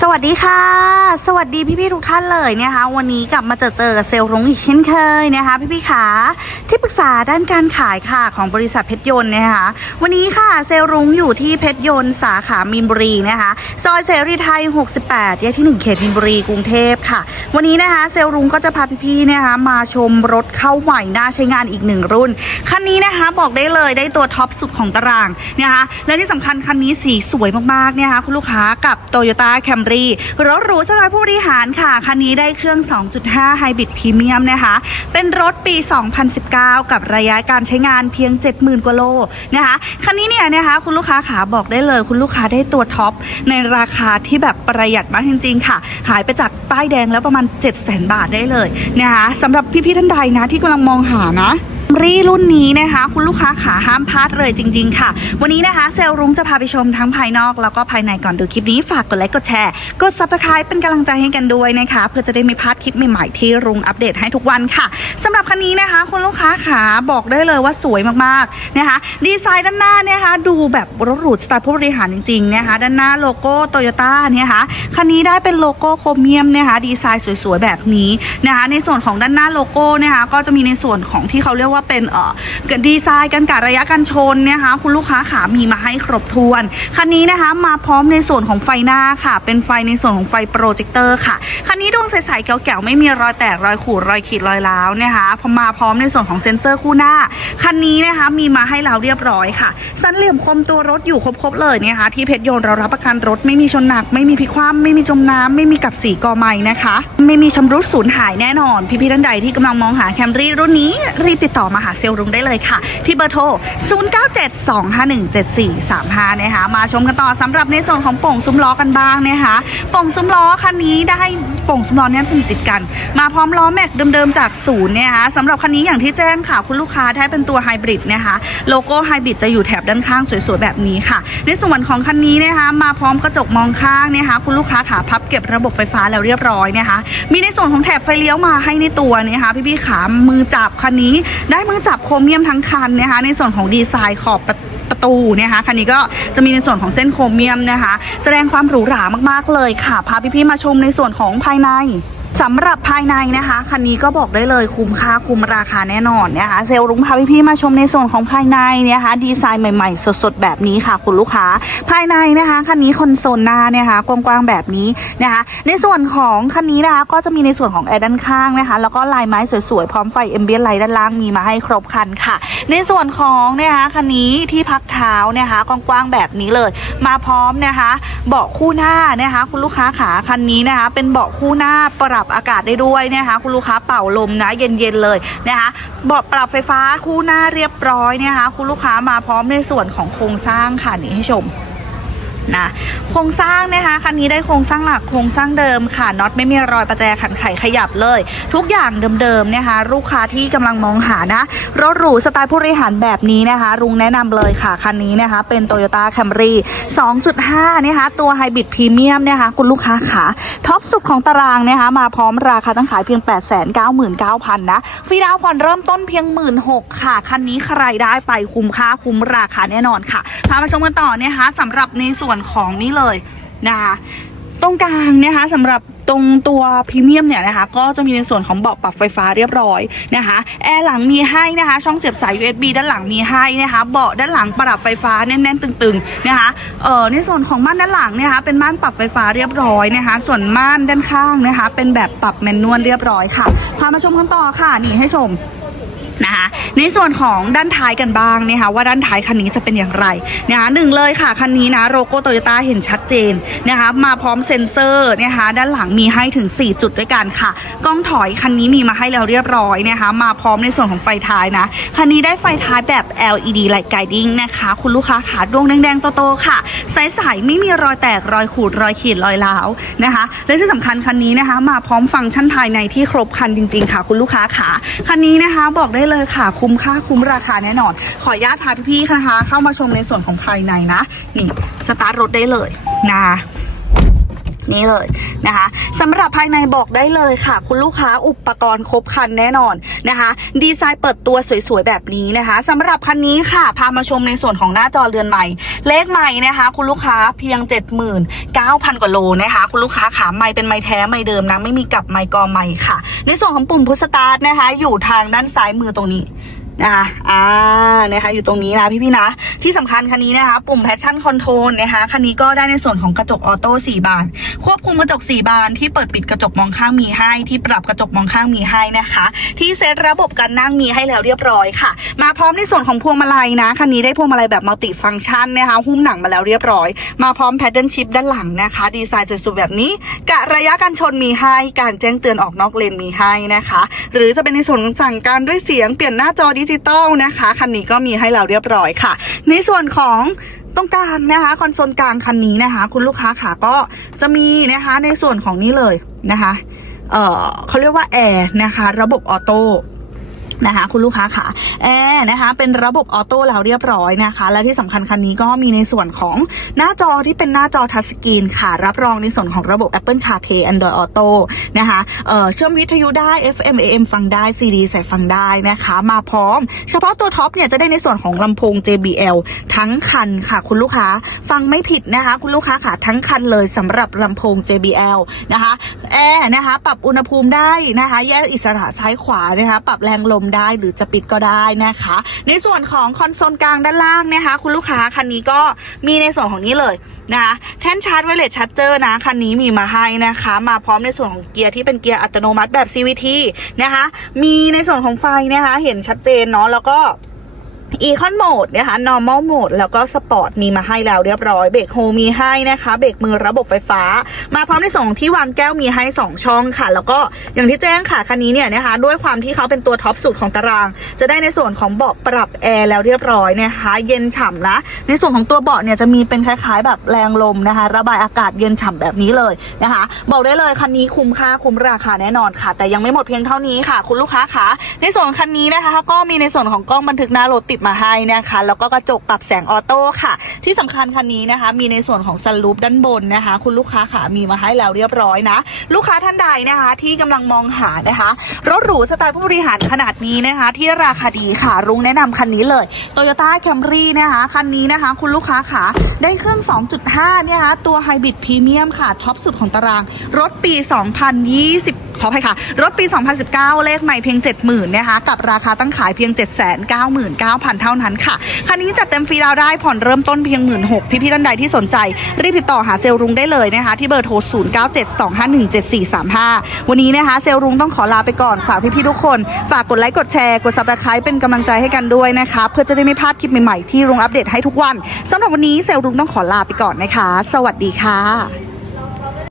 สวัสดีค่ะ สวัสดีพี่ๆทุกท่านเลยนะคะ วันนี้กลับมาเจอเจอกับเซลล์รุ้งอีกเช่นเคยนะคะพี่ๆขาที่ปรึกษาด้านการขายค่ะของบริษัทเพชรยนต์นะคะวันนี้ค่ะเซลล์รุ้งอยู่ที่เพชรยนต์สาขามีนบุรีนะคะซอยเสรีไทย 68 แยกที่ 1 เขตมีนบุรีกรุงเทพค่ะ วันนี้นะคะเซลล์รุ้งก็จะพาพี่ๆนะคะมาชมรถเข้าใหม่น่าใช้งานอีกหนึ่งรุ่นคันนี้นะคะบอกได้เลยได้ตัวท็อปสุดของตารางนะคะและที่สำคัญคันนี้สีสวยมากๆเนี่ยค่ะคุณลูกค้ากับ Toyota Camry รถหรูสไตล์ผู้บริหารค่ะ คันนี้ได้เครื่อง 2.5 Hybrid Premium นะคะ เป็นรถปี 2019 กับระยะการใช้งานเพียง 70,000 กว่าโลนะคะ คันนี้เนี่ยนะคะคุณลูกค้าขาบอกได้เลย คุณลูกค้าได้ตัวท็อป ในราคาที่แบบประหยัดมากจริงๆค่ะ หายไปจากป้ายแดงแล้วประมาณ 700,000 บาทได้เลยนะคะสำหรับพี่ๆท่านใดนะที่กำลังมองหานะ รีรุ่นนี้นะคะ คุณลูกค้าขาห้ามพลาดเลยจริง ๆ ค่ะ วันนี้นะคะเซลรุ้งจะพาไปชมทั้งภายนอกแล้วก็ภายในก่อนดูคลิปนี้ฝากกดไลค์กดแชร์กด subscribe เป็นกำลังใจให้กันด้วยนะคะ เพื่อจะได้ไม่พลาดคลิปใหม่ๆที่รุ้งอัปเดตให้ทุกวันค่ะสำหรับคันนี้นะคะ คุณลูกค้าขาบอกได้เลยว่าสวยมากๆนะคะ ดีไซน์ด้านหน้าเนี่ยนะคะดูแบบรถหรูสไตล์ผู้บริหารจริงๆนะคะด้านหน้าโลโก้โตโยต้าเนี่ยค่ะคันนี้ได้เป็นโลโก้โครเมียมนะคะดีไซน์สวยๆแบบนี้นะคะในส่วนของด้านหน้าโลโก้นะคะก็จะมีในส่วนของที่เขาเรียกว่าเป็นเอ่อดีไซน์กันกะระยะกันชนนะคะคุณลูกค้าขามีมาให้ครบถ้วน คันนี้นะคะมาพร้อมในส่วนของไฟหน้าค่ะ เป็นไฟในส่วนของไฟโปรเจคเตอร์ค่ะ คันนี้ดวงใสๆแก๋วๆไม่มีรอยแตกรอยขูดรอยขีดรอยร้าวนะคะพอมาพร้อมในส่วนของเซ็นเซอร์คู่หน้า คันนี้นะคะมีมาให้เราเรียบร้อยค่ะ สันเหลี่ยมคมตัวรถอยู่ครบๆเลยนะคะที่เพชรยนต์เรารับประกันรถไม่มีชนหนัก ไม่มีพิกคว่ำไม่มีจมน้ำไม่มีกับสีกอไม้นะคะ ไม่มีชำรุดสูญหายแน่นอน พี่ๆท่านใดที่กำลังมองหาแคมรี่รุ่นนี้รีบติดต่อมาหาเซลล์รุงได้เลยค่ะ ที่เบอร์โทร 0972517435 นะคะ มาชมกันต่อสำหรับในส่วนของโป่งซุ้มล้อกันบ้างนะคะโป่งซุ้มล้อคันนี้ได้ โป่งซุ้มล้อแนบสนิทติดกัน มาพร้อมล้อแม็กเดิมๆจากศูนย์เนี่ยคะสำหรับคันนี้อย่างที่แจ้งค่ะ คุณลูกค้าได้เป็นตัวไฮบริดนะคะโลโก้ไฮบริดจะอยู่แถบด้านข้างสวยๆแบบนี้ค่ะ ในส่วนของคันนี้นะคะ มาพร้อมกระจกมองข้างนะคะ คุณลูกค้าขาพับเก็บระบบไฟฟ้าแล้วเรียบร้อยนะคะ มีในส่วนของแถบไฟเลี้ยวมาให้ในตัวนะคะ พี่ๆขามือจับคันนี้ ได้มือจับโครเมียมทั้งคันนะคะ ในส่วนของดีไซน์ขอบประ ตูนะคะคันนี้ก็จะมีในส่วนของเส้นโครเมียมนะคะ แสดงความหรูหรามากๆเลยค่ะ พาพี่ๆมาชมในส่วนของภายใน สำหรับภายในนะคะคันนี้ก็บอกได้เลยคุ้มค่าคุ้มราคาแน่นอนนะคะเซลล์รุ้งพาพี่ๆมาชมในส่วนของภายในนะคะดีไซน์ใหม่ๆ สดๆ แบบนี้ค่ะคุณลูกค้า ภายในนะคะคันนี้คอนโซลหน้าเนี่ยค่ะกว้างๆแบบนี้นะคะ ในส่วนของคันนี้นะคะก็จะมีในส่วนของแอร์ด้านข้างนะคะ แล้วก็ลายไม้สวยๆ พร้อมไฟเอมเบียนไลท์ด้านล่างมีมาให้ครบคันค่ะ ในส่วนของนะคะคันนี้ที่พักเท้านะคะกว้างๆแบบนี้เลย มาพร้อมนะคะ เบาะคู่หน้านะคะ คุณลูกค้าขาคันนี้นะคะ เป็นเบาะคู่หน้าปรับอากาศได้ด้วยนะคะคุณลูกค้าเป่าลมนะเย็นๆเลยนะคะเบาะปรับไฟฟ้าคู่หน้าเรียบร้อยนะคะคุณลูกค้ามาพร้อมในส่วนของโครงสร้างค่ะนี่ให้ชม นะโครงสร้างนะคะคันนี้ได้โครงสร้างหลักโครงสร้างเดิมค่ะน็อตไม่มีรอยประแจขันไขขยับเลย ทุกอย่างเดิมๆนะคะลูกค้าที่กำลังมองหานะรถหรูสไตล์ผู้บริหารแบบนี้นะคะรุงแนะนำเลยค่ะคันนี้นะคะเป็น Toyota Camry 2.5 นะคะตัวไฮบริดพรีเมียมนะคะคุณลูกค้าขาท็อปสุดของตารางนะคะมาพร้อมราคาตั้งขายเพียง 899,000 นะฟรีดาวผ่อนเริ่มต้นเพียง 16,000ค่ะ คันนี้ใครได้ไปคุ้มค่าคุ้มราคาแน่นอนค่ะพามาชมกันต่อนะคะสำหรับในส่วนของนี่เลยนะคะ ตรงกลางนะคะสำหรับตรงตัวพรีเมียมเนี่ยนะคะก็จะมีในส่วนของเบาะปรับไฟฟ้าเรียบร้อยนะคะแอร์หลังมีให้นะคะ ช่องเสียบสาย USB ด้านหลังมีให้นะคะ เบาะด้านหลังปรับไฟฟ้าแน่นๆตึงๆนะคะเอ่อในส่วนของม่านด้านหลังเนยนะคะเป็นม่านปรับไฟฟ้าเรียบร้อยนะคะ ส่วนม่านด้านข้างนะคะ เป็นแบบปรับแมนนวลเรียบร้อยค่ะพามาชมกันต่อค่ะนี่ให้ชม นะคะในส่วนของด้านท้ายกันบ้างนะคะว่าด้านท้ายคันนี้จะเป็นอย่างไรนะคะหนึ่งเลยค่ะคันนี้นะโลโก้โตโยต้าเห็นชัดเจนนะคะมาพร้อมเซ็นเซอร์นะคะด้านหลังมีให้ถึง 4 จุดด้วยกันค่ะ กล้องถอยคันนี้มีมาให้แล้วเรียบร้อยนะคะมาพร้อมในส่วนของไฟท้ายนะคันนี้ได้ไฟท้ายแบบ LED Light Guiding นะคะ คุณลูกค้าขาดวงแดงๆโตๆค่ะใสๆไม่มีรอยแตกรอยขูดรอยขีดรอยร้าวนะคะและที่สำคัญคันนี้นะคะ มาพร้อมฟังก์ชันภายในที่ครบครันจริง ๆ ค่ะ คุณลูกค้าขาคันนี้นะคะบอกได้เลยค่ะ คุ้มค่าคุ้มราคาแน่นอน ขออนุญาตพาพี่ๆนะคะ เข้ามาชมในส่วนของภายในนะ นี่ สตาร์ทรถได้เลยนะ นี่เลยนะคะสำหรับภายในบอกได้เลยค่ะ คุณลูกค้าอุปกรณ์ครบครันแน่นอนนะคะ ดีไซน์เปิดตัวสวยๆแบบนี้นะคะสำหรับคันนี้ค่ะพามาชมในส่วนของหน้าจอเรือนใหม่ เลขใหม่นะคะ คุณลูกค้าเพียง 79,000 กว่าโลนะคะ คุณลูกค้าขาไม่เป็นไม้แท้ไม่เดิมนะไม่มีกลับไม้กอไม้ค่ะ ในส่วนของปุ่มพุชสตาร์ทนะคะ อยู่ทางด้านซ้ายมือตรงนี้ นะคะอ่านะคะอยู่ตรงนี้นะพี่ๆนะ ที่สำคัญคันนี้นะคะ ปุ่ม Passion Control นะคะคันนี้ก็ได้ในส่วนของกระจกออโต้4บาน ควบคุมกระจก 4 บาน ที่เปิดปิดกระจกมองข้างมีให้ ที่ปรับกระจกมองข้างมีให้นะคะ ที่เซตระบบการนั่งมีให้แล้วเรียบร้อยค่ะ มาพร้อมในส่วนของพวงมาลัยนะคันนี้ได้พวงมาลัยแบบมัลติฟังก์ชันนะคะหุ้มหนังมาแล้วเรียบร้อย มาพร้อมแพดเดิลชิพด้านหลังนะคะ ดีไซน์สวยๆแบบนี้กะระยะการชนมีให้การแจ้งเตือนออกนอกเลนมีให้นะคะ หรือจะเป็นในส่วนของสั่งการด้วยเสียงเปลี่ยนหน้าจอดิจิตอลนะคะ คันนี้ก็มีให้เราเรียบร้อยค่ะ ในส่วนของตรงกลางนะคะคอนโซลกลางคันนี้นะคะ คุณลูกค้าค่ะก็จะมีนะคะในส่วนของนี้เลยนะคะ เออเขาเรียกว่าแอร์นะคะ ระบบออโต้ นะคะ คุณลูกค้าค่ะแอร์นะคะ เป็นระบบออโต้แล้วเรียบร้อยนะคะ และที่สำคัญคันนี้ก็มีในส่วนของหน้าจอที่เป็นหน้าจอทัชสกรีนค่ะ รับรองในส่วนของระบบ Apple CarPlay Android Auto นะคะเเชื่อมวิทยุได้ FM AM ฟังได้ CD ใส่ฟังได้นะคะ มาพร้อม เฉพาะตัวท็อปเนี่ยจะได้ในส่วนของลำโพง JBL ทั้งคันค่ะ คุณลูกค้าฟังไม่ผิดนะคะ คุณลูกค้าค่ะทั้งคันเลยสำหรับลำโพง JBL นะคะแอร์นะคะ ปรับอุณหภูมิได้นะคะ แยกอิสระซ้ายขวานะคะ ปรับแรงลมได้หรือจะปิดก็ได้นะคะ ในส่วนของคอนโซลกลางด้านล่างนะคะ คุณลูกค้าคันนี้ก็มีในส่วนของนี้เลยนะคะแท่นชาร์จไวเลสชาร์จเจอร์นะคันนี้มีมาให้นะคะ มาพร้อมในส่วนของเกียร์ที่เป็นเกียร์อัตโนมัติแบบ CVT นะคะ มีในส่วนของไฟนะคะ เห็นชัดเจนเนาะแล้วก็ อีคอนโหมดนะคะ normal mode แล้วก็สปอร์ตมีมาให้แล้วเรียบร้อยเบรกโฮมีให้นะคะเบรกมือระบบไฟฟ้า มาพร้อมในส่วนของที่วางแก้วมีให้ 2 ช่องค่ะ แล้วก็อย่างที่แจ้งค่ะคันนี้เนี่ยนะคะ ด้วยความที่เขาเป็นตัวท็อปสุดของตาราง จะได้ในส่วนของเบาะปรับแอร์แล้วเรียบร้อยนะคะ เย็นฉ่ำนะ ในส่วนของตัวเบาะเนี่ยจะมีเป็นคล้ายๆ แบบแรงลมนะคะ ระบายอากาศเย็นฉ่ำแบบนี้เลยนะคะ บอกได้เลยคันนี้คุ้มค่าคุ้มราคาแน่นอนค่ะ แต่ยังไม่หมดเพียงเท่านี้ค่ะ คุณลูกค้าคะในส่วนคันนี้นะคะก็มีในส่วนของกล้องบันทึกหน้ารถติดมาให้นะคะ แล้วก็กระจกปรับแสงออโต้ค่ะ ที่สำคัญคันนี้นะคะ มีในส่วนของซันรูปด้านบนนะคะ คุณลูกค้าค่ะมีมาให้แล้วเรียบร้อยนะ ลูกค้าท่านใดนะคะ ที่กำลังมองหานะคะ รถหรูสไตล์ผู้บริหารขนาดนี้นะคะ ที่ราคาดีค่ะ รุ้งแนะนำคันนี้เลย Toyota Camry นะคะ คันนี้นะคะ คุณลูกค้าค่ะได้เครื่อง 2.5 เนี่ยคะตัวไฮบริดพรีเมียมค่ะท็อปสุดของตาราง รถปี 2020ขออภัยค่ะ รถปี 2019 เลขใหม่เพียง 70,000นะคะกับราคาตั้งขายเพียง 799,000 เท่านั้นค่ะ คันนี้จัดเต็มฟรีดาวได้ผ่อนเริ่มต้นเพียง 16,000พี่ๆท่านใดที่สนใจ รีบติดต่อหาเซลล์รุงได้เลยนะคะ ที่เบอร์โทร 0972517435 วันนี้นะคะ เซลล์รุงต้องขอลาไปก่อนฝากพี่ๆทุกคน ฝากกดไลค์กดแชร์กด subscribe เป็นกำลังใจให้กันด้วยนะคะเพื่อจะได้ไม่พลาดคลิปใหม่ๆที่รุงอัปเดตให้ทุกวันสำหรับวันนี้เซลล์รุงต้องขอลาไปก่อนนะคะ สวัสดีค่ะ